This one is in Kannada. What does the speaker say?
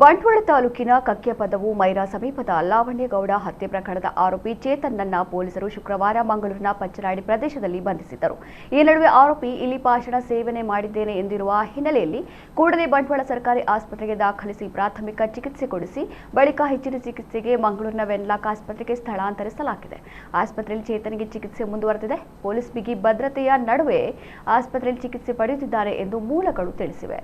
ಬಂಟ್ವಾಳ ತಾಲೂಕಿನ ಕಕ್ಕೆಪದವು ಮೈರಾ ಸಮೀಪದ ಲಾವಣ್ಯಗೌಡ ಹತ್ಯೆ ಪ್ರಕರಣದ ಆರೋಪಿ ಚೇತನ್ನನ್ನ ಪೊಲೀಸರು ಶುಕ್ರವಾರ ಮಂಗಳೂರಿನ ಪಚ್ಚನಾಡಿ ಪ್ರದೇಶದಲ್ಲಿ ಬಂಧಿಸಿದ್ದರು. ಈ ನಡುವೆ ಆರೋಪಿ ಇಲ್ಲಿ ಪಾಷಾಣ ಸೇವನೆ ಮಾಡಿದ್ದೇನೆ ಎಂದಿರುವ ಹಿನ್ನೆಲೆಯಲ್ಲಿ ಕೂಡಲೇ ಬಂಟ್ವಾಳ ಸರ್ಕಾರಿ ಆಸ್ಪತ್ರೆಗೆ ದಾಖಲಿಸಿ ಪ್ರಾಥಮಿಕ ಚಿಕಿತ್ಸೆ ಕೊಡಿಸಿ ಬಳಿಕ ಹೆಚ್ಚಿನ ಚಿಕಿತ್ಸೆಗೆ ಮಂಗಳೂರಿನ ವೆನ್ಲಾಕ್ ಆಸ್ಪತ್ರೆಗೆ ಸ್ಥಳಾಂತರಿಸಲಾಗಿದೆ. ಆಸ್ಪತ್ರೆಯಲ್ಲಿ ಚೇತನ್ಗೆ ಚಿಕಿತ್ಸೆ ಮುಂದುವರೆದಿದೆ. ಪೊಲೀಸ್ ಬಿಗಿ ಭದ್ರತೆಯ ನಡುವೆ ಆಸ್ಪತ್ರೆಯಲ್ಲಿ ಚಿಕಿತ್ಸೆ ಪಡೆಯುತ್ತಿದ್ದಾರೆ ಎಂದು ಮೂಲಗಳು ತಿಳಿಸಿವೆ.